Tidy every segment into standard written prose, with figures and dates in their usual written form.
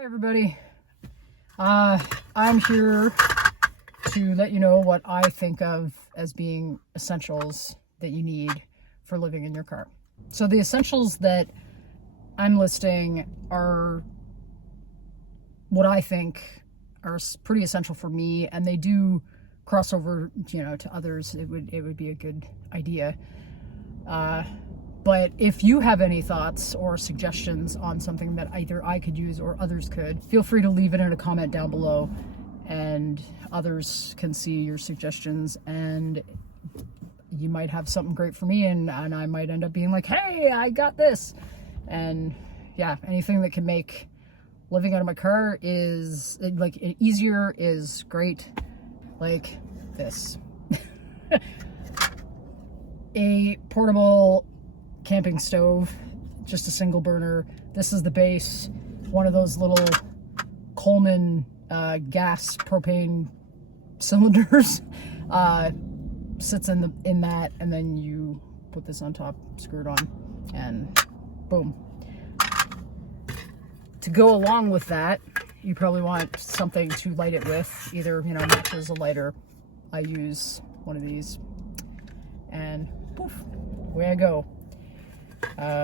Hi everybody. I'm here to let you know what I think of as being essentials that you need for living in your car. So the essentials that I'm listing are what I think are pretty essential for me, and they do cross over, to others. It would be a good idea. But if you have any thoughts or suggestions on something that either I could use or others could, feel free to leave it in a comment down below, and others can see your suggestions, and you might have something great for me, and I might end up being like, hey, I got this. And yeah, anything that can make living out of my car is like easier is great. Like this. A portable camping stove, just a single burner. This is the base. One of those little Coleman gas propane cylinders sits in that, and then you put this on top, screw it on, and boom. To go along with that, you probably want something to light it with, either matches a lighter. I use one of these, and poof, away I go.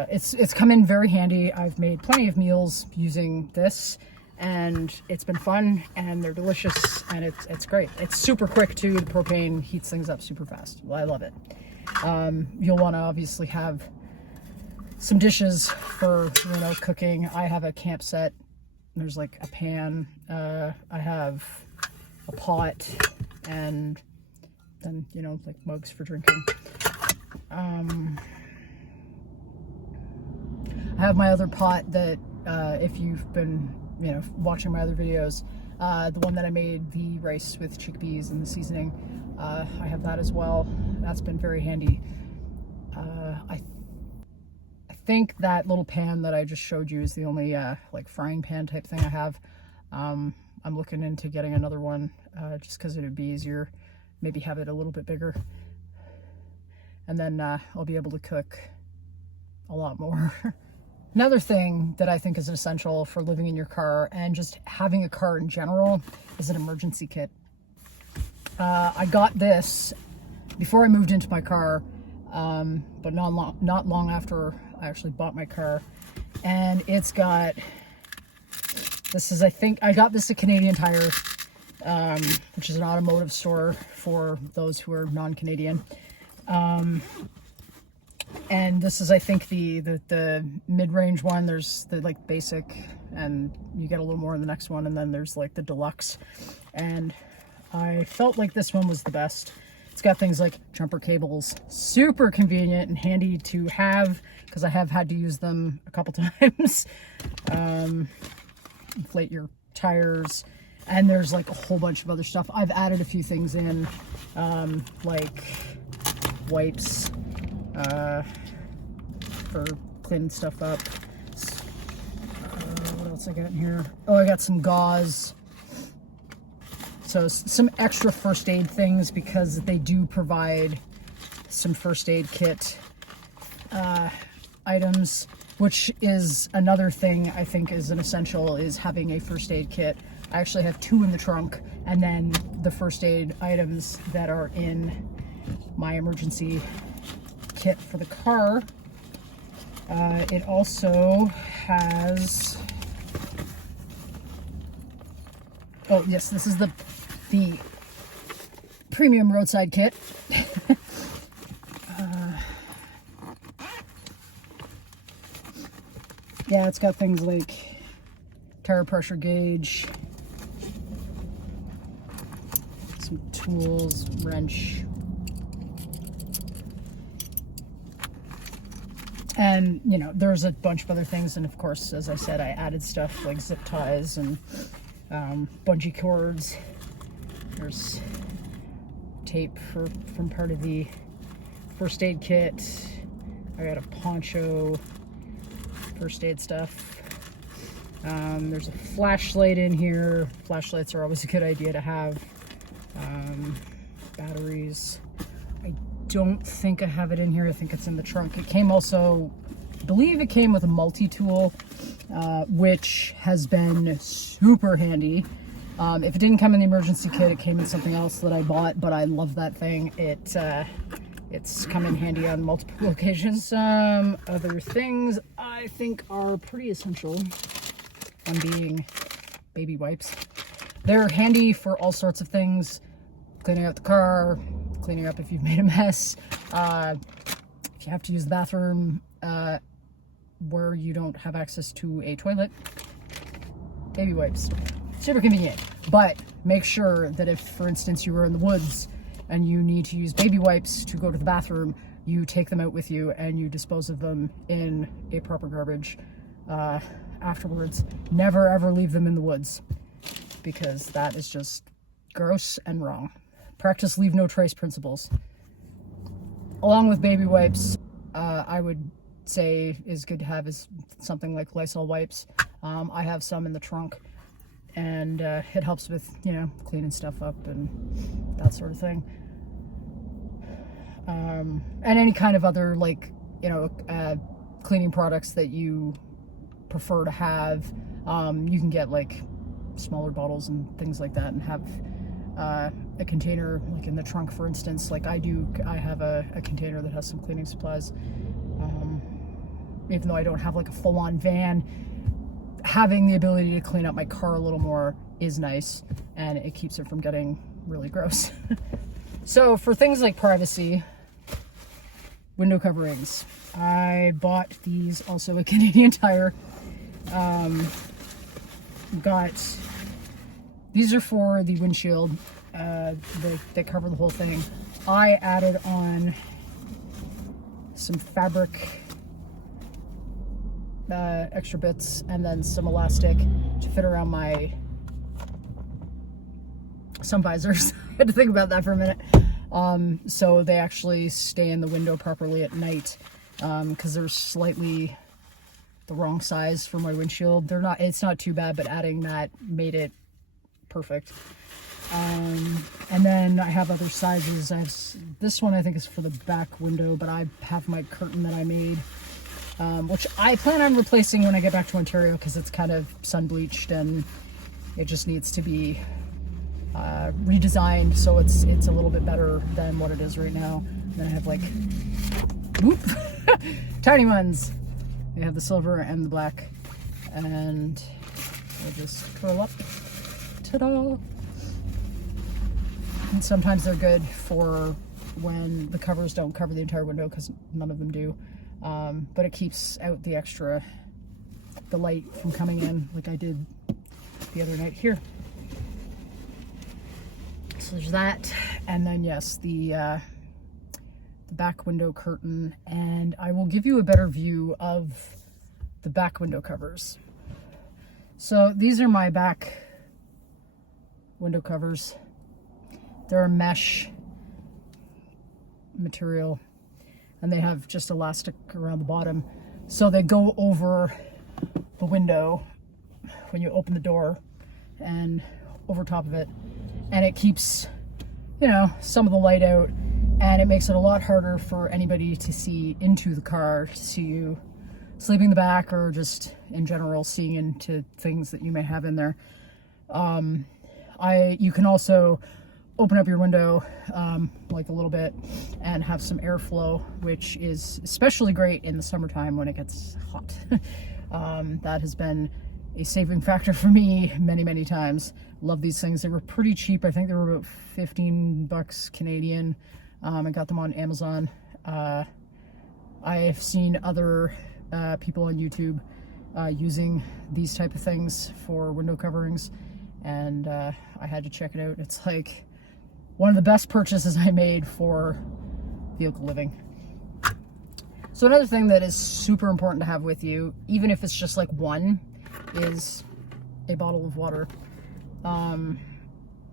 It's come in very handy. I've made plenty of meals using this, and it's been fun, and they're delicious, and it's great. It's super quick too. The propane heats things up super fast. Well, I love it. You'll want to obviously have some dishes for cooking. I have a camp set. There's like a pan. I have a pot, and then like mugs for drinking. I have my other pot that, if you've been, watching my other videos, the one that I made the rice with chickpeas and the seasoning, I have that as well. That's been very handy. I think that little pan that I just showed you is the only, like frying pan type thing I have. I'm looking into getting another one, just because it would be easier, maybe have it a little bit bigger. And then, I'll be able to cook a lot more. Another thing that I think is essential for living in your car and just having a car in general is an emergency kit. I got this before I moved into my car, but not long after I actually bought my car. And it's got, I got this at Canadian Tire, which is an automotive store for those who are non-Canadian. And this is, I think, the mid-range one. There's the like basic, and you get a little more in the next one, and then there's like the deluxe. And I felt like this one was the best. It's got things like jumper cables, super convenient and handy to have, because I have had to use them a couple times. Inflate your tires, and there's like a whole bunch of other stuff. I've added a few things in, like wipes, for cleaning stuff up. What else I got in here? Oh, I got some gauze. So some extra first aid things, because they do provide some first aid kit items, which is another thing I think is an essential, is having a first aid kit. I actually have 2 in the trunk, and then the first aid items that are in my emergency kit for the car. It also has, oh yes, this is the premium Roadside kit. Yeah, it's got things like tire pressure gauge, some tools, wrench, and there's a bunch of other things. And of course, as I said, I added stuff like zip ties and bungee cords. There's tape from part of the first aid kit. I got a poncho, first aid stuff. There's a flashlight in here. Flashlights are always a good idea to have. Batteries. I don't think I have it in here. I think it's in the trunk. It came also believe it came with a multi-tool, which has been super handy. If it didn't come in the emergency kit, it came in something else that I bought, but I love that thing. It's come in handy on multiple occasions. Some other things I think are pretty essential, one being baby wipes. They're handy for all sorts of things. Cleaning out the car, cleaning up if you've made a mess, if you have to use the bathroom where you don't have access to a toilet. Baby wipes. Super convenient. But make sure that if, for instance, you were in the woods and you need to use baby wipes to go to the bathroom, you take them out with you and you dispose of them in a proper garbage afterwards. Never ever leave them in the woods, because that is just gross and wrong. Practice leave no trace principles. Along with baby wipes, I would say is good to have is something like Lysol wipes. I have some in the trunk, and it helps with, you know, cleaning stuff up and that sort of thing. And any kind of other, like, you know, cleaning products that you prefer to have. You can get like smaller bottles and things like that and have a container, like in the trunk, for instance, like I do. I have a container that has some cleaning supplies. Even though I don't have like a full-on van, having the ability to clean up my car a little more is nice, and it keeps it from getting really gross. So for things like privacy, window coverings, I bought these also at Canadian Tire. These are for the windshield. They cover the whole thing. I added on some fabric extra bits and then some elastic to fit around my sun visors. I had to think about that for a minute. So they actually stay in the window properly at night, because they're slightly the wrong size for my windshield. It's not too bad, but adding that made it perfect. And then I have other sizes. This one I think is for the back window, but I have my curtain that I made, which I plan on replacing when I get back to Ontario, because it's kind of sun bleached and it just needs to be redesigned so it's a little bit better than what it is right now. And then I have like, whoop, tiny ones. They have the silver and the black, and they just curl up. Ta-da! And sometimes they're good for when the covers don't cover the entire window, because none of them do. But it keeps out the light from coming in, like I did the other night here. So there's that, and then yes, the back window curtain, and I will give you a better view of the back window covers. So these are my back window covers. They're a mesh material, and they have just elastic around the bottom, so they go over the window when you open the door and over top of it, and it keeps, you know, some of the light out, and it makes it a lot harder for anybody to see into the car, to see you sleeping in the back, or just in general seeing into things that you may have in there. You can also open up your window like a little bit and have some airflow, which is especially great in the summertime when it gets hot. That has been a saving factor for me many times. Love these things. They were pretty cheap. I think they were about 15 bucks Canadian. I got them on Amazon. I have seen other people on YouTube using these type of things for window coverings, and I had to check it out. It's like one of the best purchases I made for vehicle living. So another thing that is super important to have with you, even if it's just like one, is a bottle of water.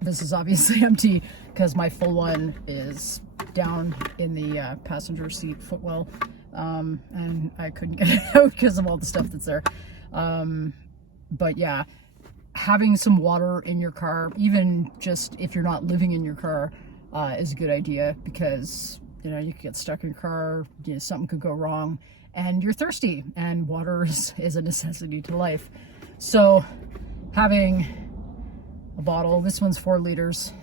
This is obviously empty because my full one is down in the passenger seat footwell, and I couldn't get it out because of all the stuff that's there. But yeah, having some water in your car, even just if you're not living in your car, is a good idea, because, you know, you could get stuck in your car, you know, something could go wrong, and you're thirsty, and water is a necessity to life. So having a bottle, this one's 4 liters,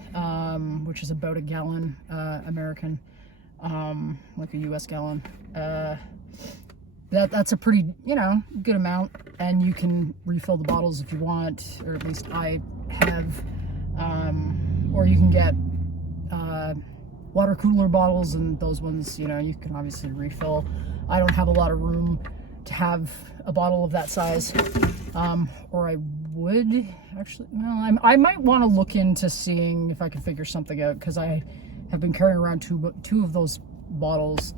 which is about a gallon, American, like a US gallon. That's a pretty, good amount, and you can refill the bottles if you want, or at least I have, or you can get water cooler bottles, and those ones, you can obviously refill. I don't have a lot of room to have a bottle of that size, or I would actually, well, I might want to look into seeing if I can figure something out, because I have been carrying around two of those bottles,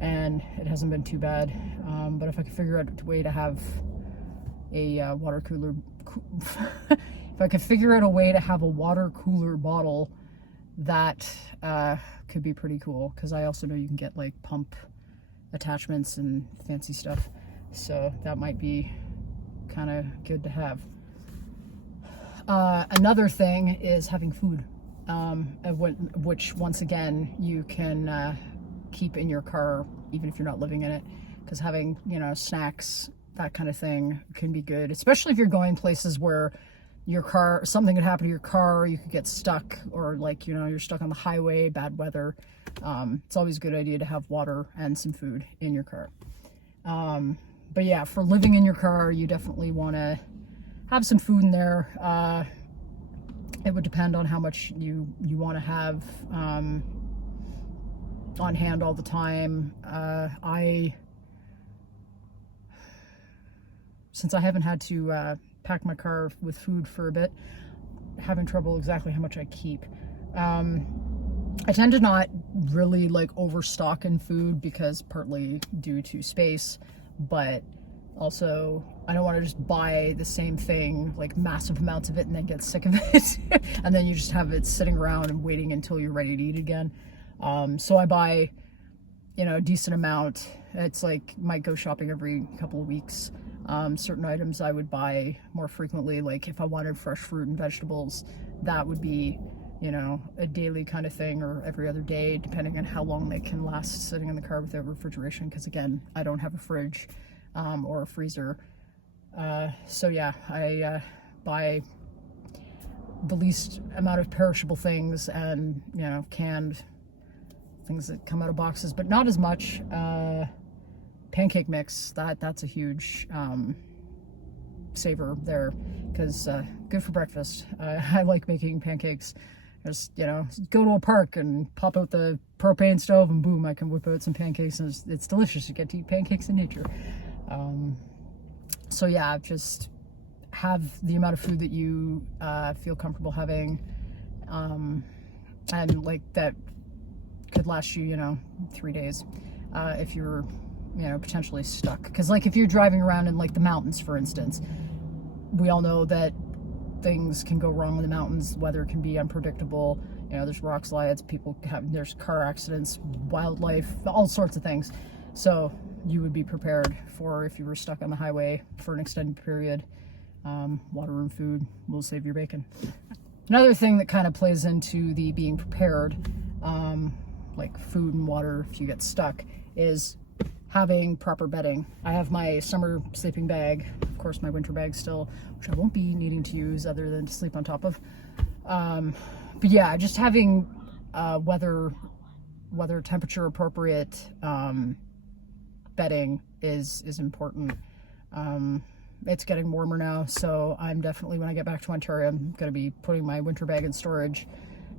and it hasn't been too bad. But if I could figure out a way to have a water cooler, if I could figure out a way to have a water cooler bottle, that could be pretty cool, because I also know you can get like pump attachments and fancy stuff, so that might be kind of good to have. Another thing is having food, which once again you can keep in your car even if you're not living in it, because having snacks, that kind of thing, can be good, especially if you're going places where your car, something could happen to your car, you could get stuck, or like you're stuck on the highway, bad weather. It's always a good idea to have water and some food in your car. But yeah, for living in your car, you definitely want to have some food in there. It would depend on how much you want to have on hand all the time. Since I haven't had to pack my car with food for a bit, having trouble exactly how much I keep. I tend to not really like overstock in food, because partly due to space, but also I don't want to just buy the same thing, like massive amounts of it, and then get sick of it and then you just have it sitting around and waiting until you're ready to eat again. So I buy a decent amount. It's like, might go shopping every couple of weeks. Certain items I would buy more frequently, like if I wanted fresh fruit and vegetables, that would be a daily kind of thing, or every other day, depending on how long they can last sitting in the car without refrigeration, because again, I don't have a fridge or a freezer. So yeah, I buy the least amount of perishable things, and canned things that come out of boxes, but not as much. Pancake mix, that's a huge saver there, because good for breakfast. I like making pancakes. Just go to a park and pop out the propane stove, and boom, I can whip out some pancakes, and it's delicious. You get to eat pancakes in nature. So yeah, just have the amount of food that you feel comfortable having, and like that could last you 3 days if you're potentially stuck. Because like if you're driving around in like the mountains, for instance, we all know that things can go wrong in the mountains. Weather can be unpredictable. There's rock slides, there's car accidents, wildlife, all sorts of things. So you would be prepared for if you were stuck on the highway for an extended period. Water and food will save your bacon. Another thing that kind of plays into the being prepared, like food and water if you get stuck, is having proper bedding. I have my summer sleeping bag, of course my winter bag still, which I won't be needing to use other than to sleep on top of. But yeah, just having weather temperature appropriate bedding is important. It's getting warmer now, so I'm definitely, when I get back to Ontario, I'm going to be putting my winter bag in storage,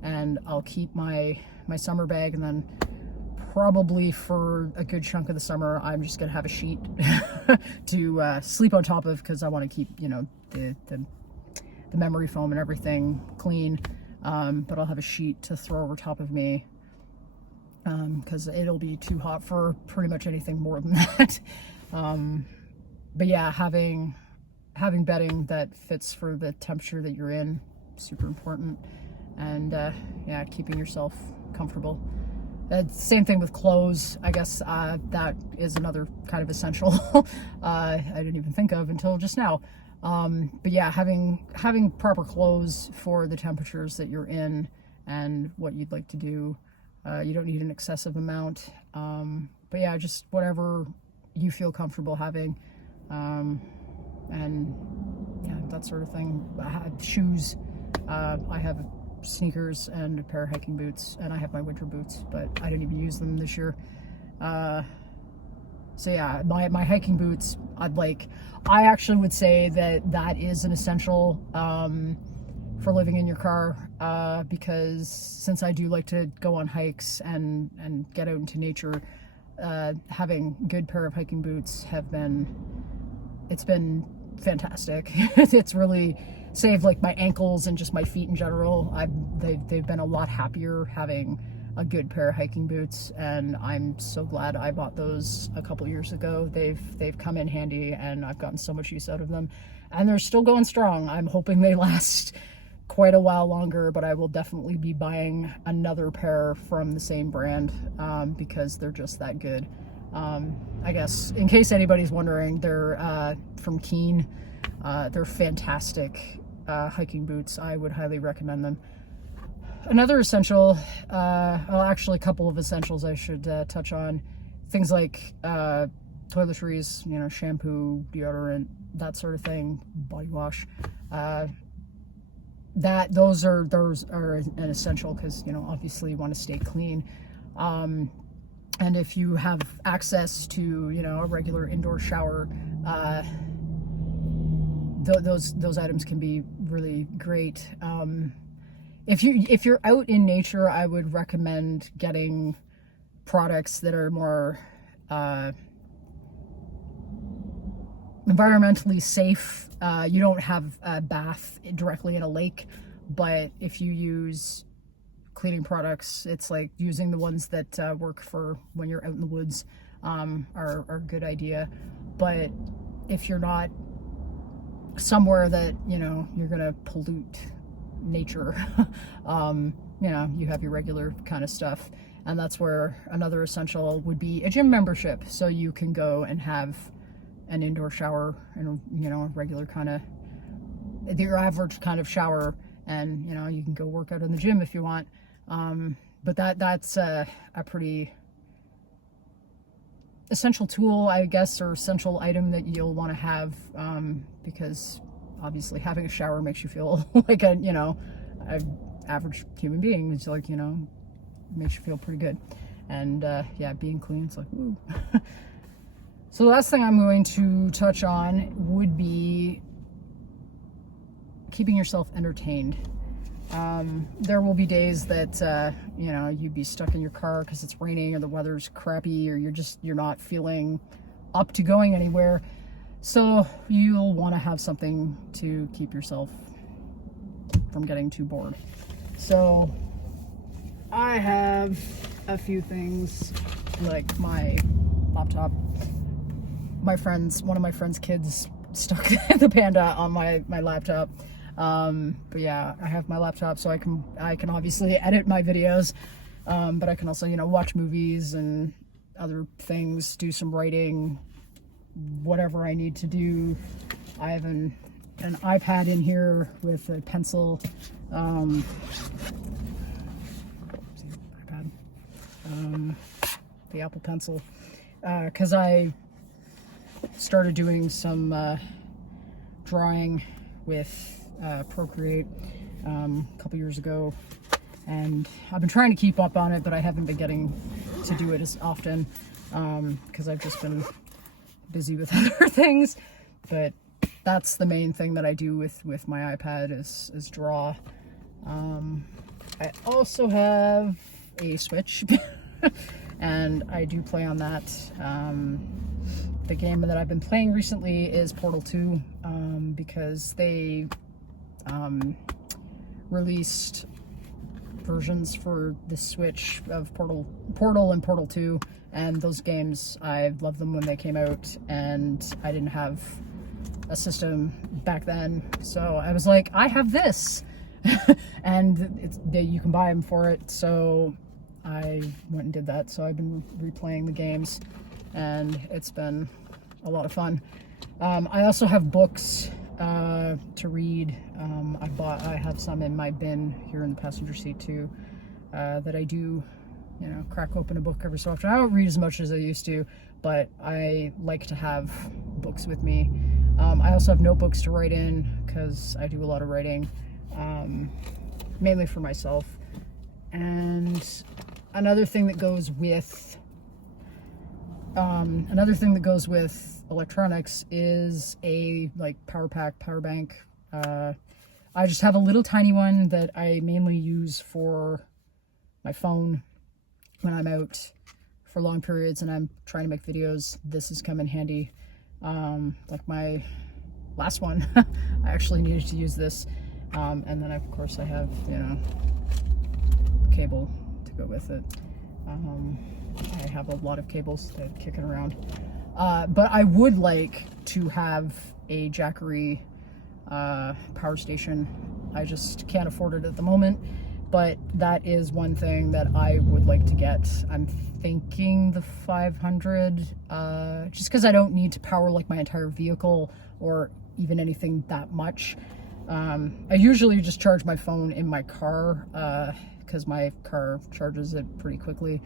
and I'll keep my summer bag, and then probably for a good chunk of the summer, I'm just going to have a sheet to sleep on top of, because I want to keep, the memory foam and everything clean. But I'll have a sheet to throw over top of me, because it'll be too hot for pretty much anything more than that. But yeah, having bedding that fits for the temperature that you're in, super important. And yeah, keeping yourself comfortable. Same thing with clothes. I guess that is another kind of essential I didn't even think of until just now. But yeah, having proper clothes for the temperatures that you're in and what you'd like to do. You don't need an excessive amount. But yeah, just whatever you feel comfortable having, and yeah, that sort of thing. I had shoes. I have sneakers and a pair of hiking boots, and I have my winter boots, but I didn't even use them this year. So yeah, my hiking boots, I actually would say that is an essential for living in your car, because since I do like to go on hikes and get out into nature, having a good pair of hiking boots it's been fantastic. It's really saved like my ankles and just my feet in general. They've been a lot happier having a good pair of hiking boots, and I'm so glad I bought those a couple years ago. They've come in handy, and I've gotten so much use out of them, and they're still going strong. I'm hoping they last quite a while longer, but I will definitely be buying another pair from the same brand, because they're just that good. I guess in case anybody's wondering, they're from Hygiene. They're fantastic hiking boots. I would highly recommend them. Another essential, well, actually a couple of essentials I should touch on. Things like toiletries, you know, shampoo, deodorant, that sort of thing, body wash. Those are an essential because, you know, obviously you want to stay clean. And if you have access to, you know, a regular indoor shower, those items can be really great. If you're out in nature, I would recommend getting products that are more environmentally safe. You don't have a bath directly in a lake, but if you use cleaning products, it's like using the ones that work for when you're out in the woods, are a good idea. But if you're not somewhere that, you know, you're gonna pollute nature, you know, you have your regular kind of stuff, and that's where another essential would be a gym membership, so you can go and have an indoor shower and, you know, a regular kind of, your average kind of shower, and, you know, you can go work out in the gym if you want. But that's a pretty essential tool, I guess, or essential item that you'll want to have, because obviously having a shower makes you feel like a, you know, an average human being. It's like, you know, makes you feel pretty good. And yeah, being clean, it's like, woo. So the last thing I'm going to touch on would be keeping yourself entertained. There will be days that, you know, you'd be stuck in your car because it's raining or the weather's crappy, or you're not feeling up to going anywhere. So you'll want to have something to keep yourself from getting too bored. So I have a few things, like my laptop. One of my friend's kids stuck the panda on my laptop. But yeah, I have my laptop, so I can obviously edit my videos, but I can also, you know, watch movies and other things, do some writing, whatever I need to do. I have an iPad in here with a pencil, the Apple Pencil, because I started doing some drawing with Procreate a couple years ago, and I've been trying to keep up on it, but I haven't been getting to do it as often because I've just been busy with other things. But that's the main thing that I do with my iPad is draw. I also have a Switch and I do play on that. The game that I've been playing recently is Portal 2, because they released versions for the Switch of Portal and Portal 2, and those games, I loved them when they came out, and I didn't have a system back then, so I was like, I have this, and you can buy them for it, so I went and did that. So I've been replaying the games, and it's been a lot of fun. I also have books to read. I have some in my bin here in the passenger seat too, that I do you know, crack open a book every so often. I don't read as much as I used to, but I like to have books with me. I also have notebooks to write in because I do a lot of writing, mainly for myself. And another thing that goes with electronics is a like power pack, power bank. I just have a little tiny one that I mainly use for my phone when I'm out for long periods and I'm trying to make videos. This has come in handy. Like my last one, I actually needed to use this. And then of course I have, you know, cable to go with it. I have a lot of cables kicking around. But I would like to have a Jackery power station. I just can't afford it at the moment, but that is one thing that I would like to get. I'm thinking the 500, just because I don't need to power like my entire vehicle or even anything that much. I usually just charge my phone in my car, because my car charges it pretty quickly,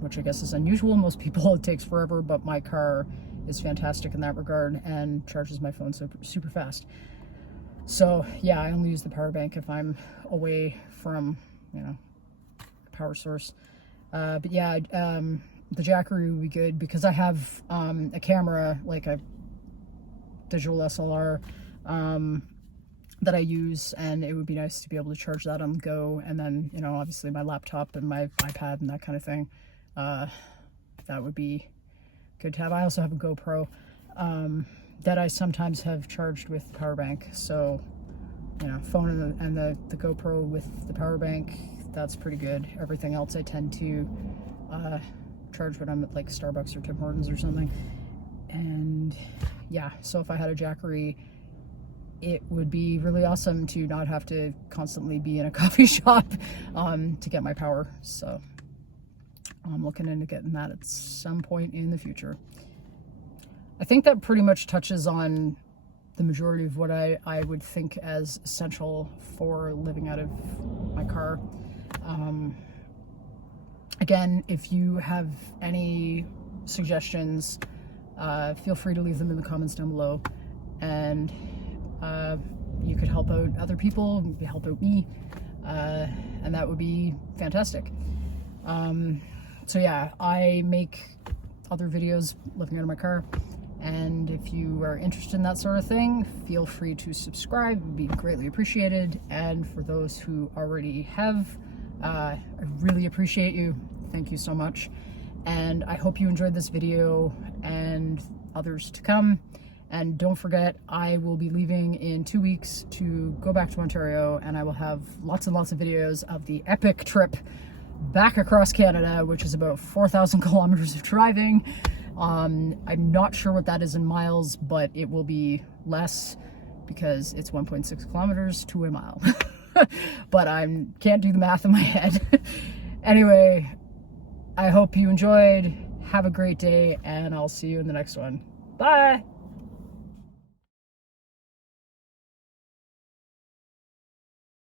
which I guess is unusual. Most people it takes forever, but my car is fantastic in that regard and charges my phone super fast. So yeah, I only use the power bank if I'm away from, you know, power source. But yeah, the Jackery would be good because I have a camera, like a digital SLR, that I use, and it would be nice to be able to charge that on the go. And then, you know, obviously my laptop and my iPad and that kind of thing, that would be good to have. I also have a GoPro that I sometimes have charged with the power bank. So, you know, phone and the GoPro with the power bank, that's pretty good. Everything else I tend to charge when I'm at like Starbucks or Tim Hortons or something. And yeah, so if I had a Jackery, it would be really awesome to not have to constantly be in a coffee shop to get my power. So I'm looking into getting that at some point in the future. I think that pretty much touches on the majority of what I would think as essential for living out of my car. Again, if you have any suggestions, feel free to leave them in the comments down below. And you could help out other people, help out me, and that would be fantastic. So yeah, I make other videos living out of my car, and if you are interested in that sort of thing, feel free to subscribe. It would be greatly appreciated. And for those who already have, I really appreciate you. Thank you so much. And I hope you enjoyed this video and others to come. And don't forget, I will be leaving in 2 weeks to go back to Ontario, and I will have lots and lots of videos of the epic trip back across Canada, which is about 4,000 kilometers of driving. I'm not sure what that is in miles, but it will be less because it's 1.6 kilometers to a mile. But I can't do the math in my head. Anyway, I hope you enjoyed. Have a great day, and I'll see you in the next one. Bye!